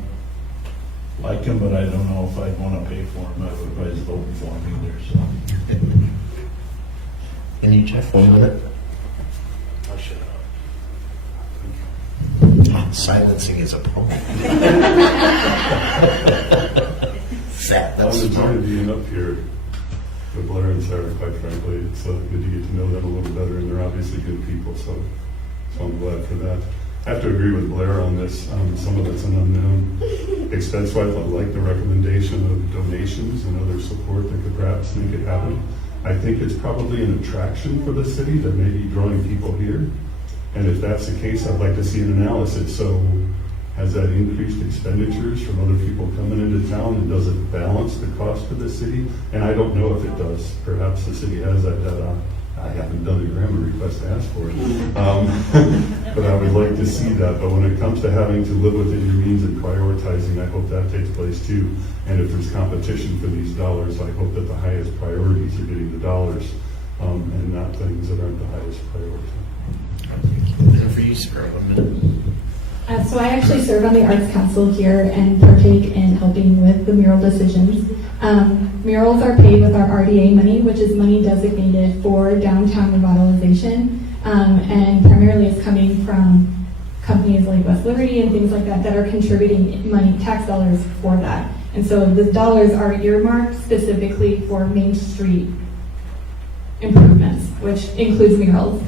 like him, but I don't know if I'd want to pay for him. Everybody's voting for him either. So. And you, Jeff, 1 minute. I'll shut up. Silencing his opponent. That I was was smart. enjoying being up here with Blair and Sarah, quite frankly. It's good to get to know them a little better, and they're obviously good people, so I'm glad for that. I have to agree with Blair on this. Some of it's an unknown. Expense-wise, I like the recommendation of donations and other support that could perhaps make it happen. I think it's probably an attraction for the city that may be drawing people here. And if that's the case, I'd like to see an analysis. So has that increased expenditures from other people coming into town, and does it balance the cost of the city? And I don't know if it does. Perhaps the city has that data. I haven't done a grammar request to ask for it. But I would like to see that. But when it comes to having to live within your means and prioritizing, I hope that takes place too. And if there's competition for these dollars, I hope that the highest priorities are getting the dollars, and not things that aren't the highest priority. And for you, Sarah, 1 minute. So I actually serve on the Arts Council here and partake in helping with the mural decisions. Murals are paid with our RDA money, which is money designated for downtown revitalization, and primarily it's coming from companies like West Liberty and things like that are contributing money, tax dollars for that. And so the dollars are earmarked specifically for Main Street improvements, which includes murals.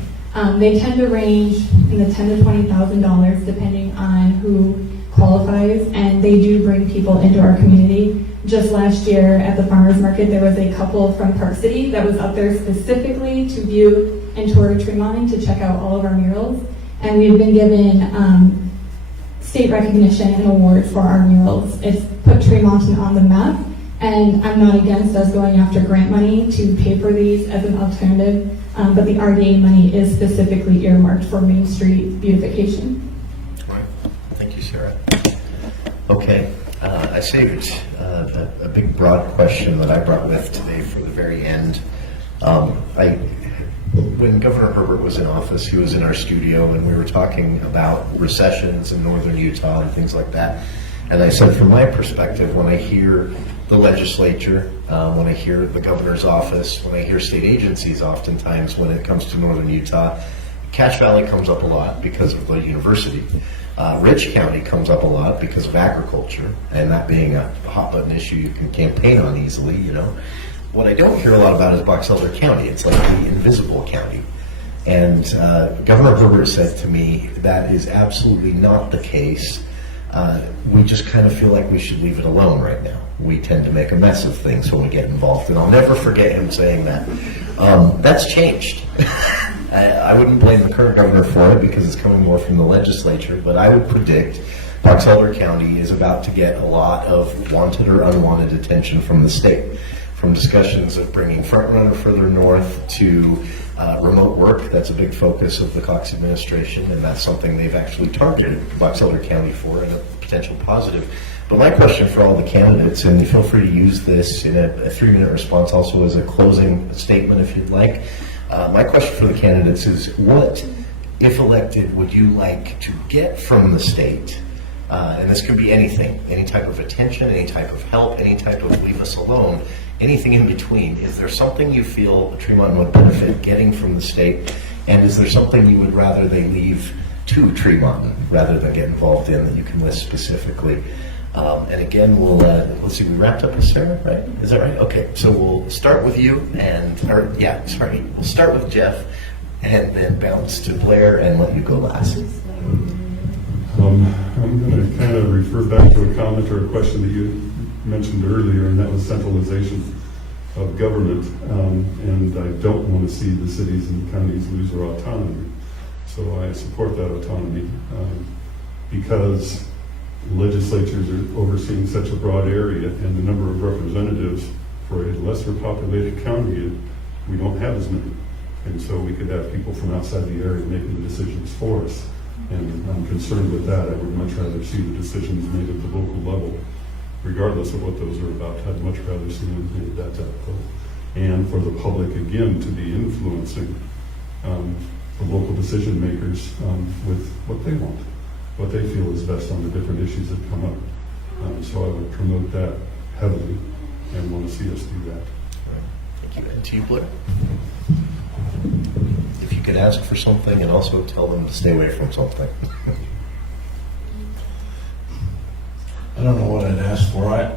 They tend to range in the $10,000 to $20,000 depending on who qualifies, and they do bring people into our community. Just last year at the farmers market, there was a couple from Park City that was up there specifically to view and tour Tremonton to check out all of our murals. And we've been given state recognition and awards for our murals. It's put Tremonton on the map, and I'm not against us going after grant money to pay for these as an alternative. But the RDA money is specifically earmarked for Main Street beautification. All right. Thank you, Sarah. Okay. I saved a big, broad question that I brought with today for the very end. When Governor Herbert was in office, he was in our studio and we were talking about recessions in northern Utah and things like that. And I said, from my perspective, when I hear the legislature, when I hear the governor's office, when I hear state agencies, oftentimes when it comes to northern Utah, Cache Valley comes up a lot because of the university. Rich County comes up a lot because of agriculture, and that being a hot button issue you can campaign on easily, you know. What I don't hear a lot about is Box Elder County. It's like the invisible county. And Governor Herbert said to me, that is absolutely not the case. We just kind of feel like we should leave it alone right now. We tend to make a mess of things when we get involved, and I'll never forget him saying that. That's changed. I wouldn't blame the current governor for it because it's coming more from the legislature, but I would predict Box Elder County is about to get a lot of wanted or unwanted attention from the state. From discussions of bringing Front Runner further north to remote work. That's a big focus of the Cox administration, and that's something they've actually targeted Box Elder County for, and a potential positive. But my question for all the candidates, and you feel free to use this in a 3-minute response also as a closing statement if you'd like. My question for the candidates is, what, if elected, would you like to get from the state? And this could be anything, any type of attention, any type of help, any type of leave us alone, anything in between. Is there something you feel Tremonton would benefit getting from the state? And is there something you would rather they leave to Tremonton rather than get involved in that you can list specifically? And again, we'll, let's see, we wrapped up with Sarah, right? Is that right? Okay, so we'll start with you we'll start with Jeff and then bounce to Blair and let you go last. I'm going to kind of refer back to a comment or a question that you mentioned earlier, and that was centralization of government. And I don't want to see the cities and counties lose their autonomy. So I support that autonomy because legislatures are overseeing such a broad area, and the number of representatives for a lesser populated county, we don't have as many. And so we could have people from outside the area making the decisions for us. And I'm concerned with that. I would much rather see the decisions made at the local level, regardless of what those are about. I'd much rather see them made at that level. And for the public, again, to be influencing the local decision makers with what they want, what they feel is best on the different issues that come up. So I would promote that heavily and want to see us do that. Thank you. And to you, Blair? If you could ask for something and also tell them to stay away from something. I don't know what I'd ask for.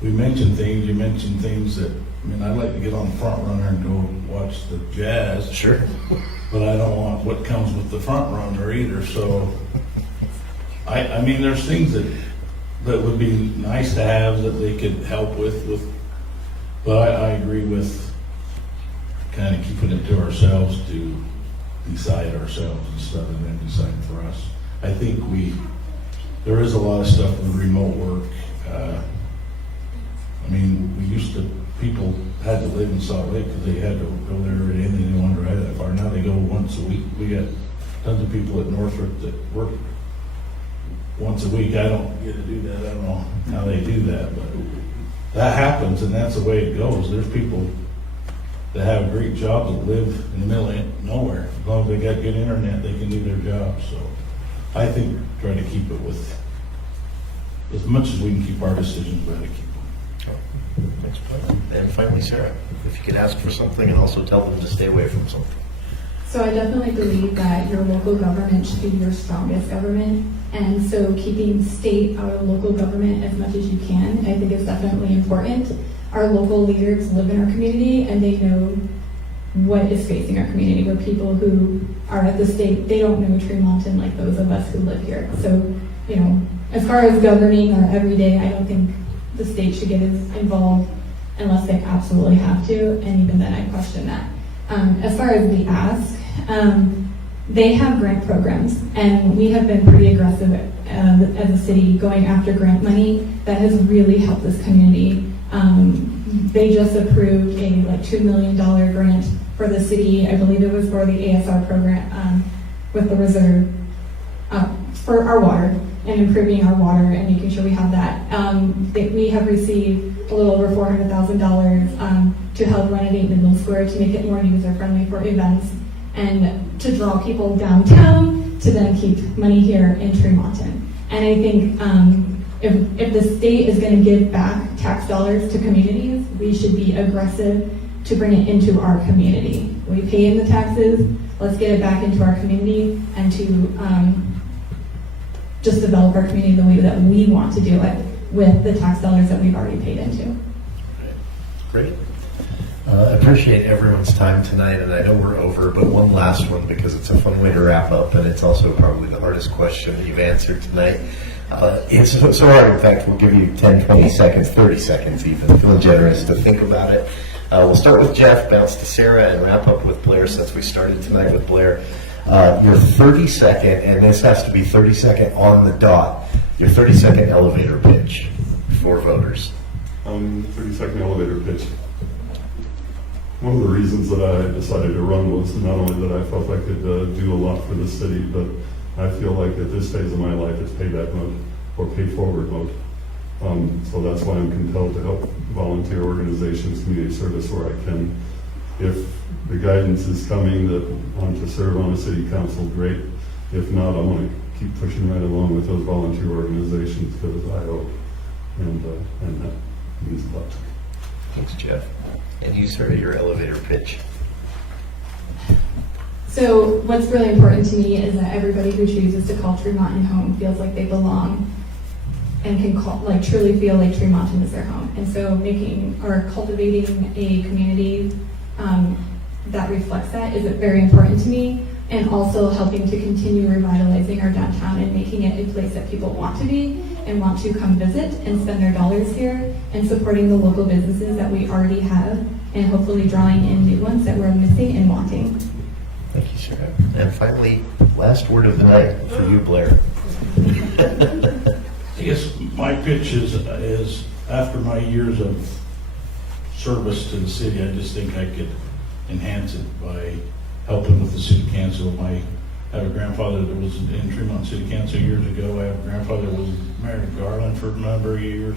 We mentioned things, you mentioned things that, I mean, I'd like to get on the Front Runner and go watch the Jazz. Sure. But I don't want what comes with the Front Runner either, so I mean, there's things that would be nice to have that they could help with, but I agree with kind of keeping it to ourselves to decide ourselves instead of them deciding for us. I think there is a lot of stuff with remote work. I mean, people had to live in Salt Lake because they had to go there every day and they didn't want to drive that far. Now they go once a week. We got tons of people at Northrop that work once a week. I don't get to do that. I don't know how they do that, but that happens, and that's the way it goes. There's people that have great jobs that live in the middle of nowhere. As long as they got good internet, they can do their job. So I think try to keep it with, as much as we can keep our decisions, try to keep them. Thanks, Blair. And finally, Sarah, if you could ask for something and also tell them to stay away from something. So I definitely believe that your local government should be your strongest government. And so keeping state out of local government as much as you can, I think is definitely important. Our local leaders live in our community and they know what is facing our community. We're people who are at the state, they don't know Tremonton like those of us who live here. So, you know, as far as governing our everyday, I don't think the state should get involved unless they absolutely have to, and even then I question that. As far as the ask, they have grant programs, and we have been pretty aggressive as a city going after grant money that has really helped this community. They just approved a $2 million grant for the city. I believe it was for the ASR program with the reserve for our water and improving our water and making sure we have that. We have received a little over $400,000 to to help renovate Midland Square to make it more user-friendly for events and to draw people downtown to then keep money here in Tremonton. And I think if the state is going to give back tax dollars to communities, we should be aggressive to bring it into our community. We pay in the taxes, let's get it back into our community and to just develop our community the way that we want to do it with the tax dollars that we've already paid into. Great. Appreciate everyone's time tonight, and I know we're over, but one last one because it's a fun way to wrap up, and it's also probably the hardest question that you've answered tonight. It's so hard, in fact, we'll give you 10, 20 seconds, 30 seconds even, feeling generous to think about it. We'll start with Jeff, bounce to Sarah, and wrap up with Blair since we started tonight with Blair. Your 30-second, and this has to be 30-second on the dot, your 30-second elevator pitch for voters. 30-second elevator pitch. One of the reasons that I decided to run was not only that I felt I could do a lot for the city, but I feel like at this phase of my life it's payback mode or pay forward mode. So that's why I'm compelled to help volunteer organizations, community service where I can. If the guidance is coming that I want to serve on a city council, great. If not, I want to keep pushing right along with those volunteer organizations because I hope, and that means a lot. Thanks, Jeff. And you, sir, your elevator pitch. So what's really important to me is that everybody who chooses to call Tremonton home feels like they belong and can truly feel like Tremonton is their home. And so making or cultivating a community that reflects that is very important to me, and also helping to continue revitalizing our downtown and making it a place that people want to be and want to come visit and spend their dollars here, and supporting the local businesses that we already have and hopefully drawing in new ones that we're missing and wanting. Thank you, sir. And finally, last word of the night for you, Blair. I guess my pitch is after my years of service to the city, I just think I could enhance it by helping with the city council. I have a grandfather that was in Tremonton City Council years ago. I have a grandfather that was married to Garland for a number of years.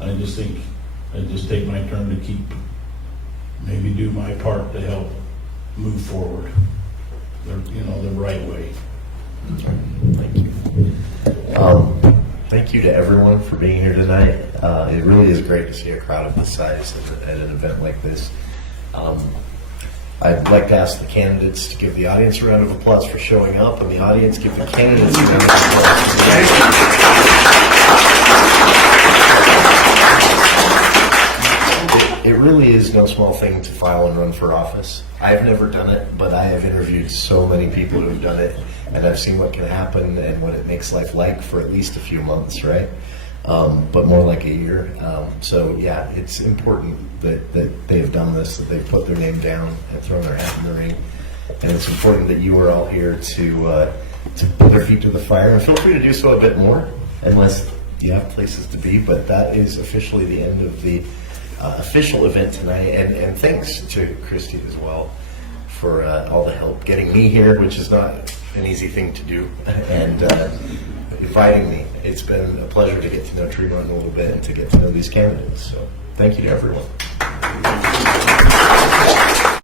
I just think I'd just take my turn to maybe do my part to help move forward, the right way. Thank you. Thank you to everyone for being here tonight. It really is great to see a crowd of this size at an event like this. I'd like to ask the candidates to give the audience a round of applause for showing up, and the audience give the candidates a round of applause. It really is no small thing to file and run for office. I've never done it, but I have interviewed so many people who have done it, and I've seen what can happen and what it makes life like for at least a few months, right? But more like a year. So yeah, it's important that they've done this, that they've put their name down and thrown their hat in the ring. And it's important that you are all here to put their feet to the fire. And feel free to do so a bit more, unless you have places to be. But that is officially the end of the official event tonight. And thanks to Christy as well for all the help getting me here, which is not an easy thing to do, and inviting me. It's been a pleasure to get to know Tremonton a little bit and to get to know these candidates. So thank you to everyone.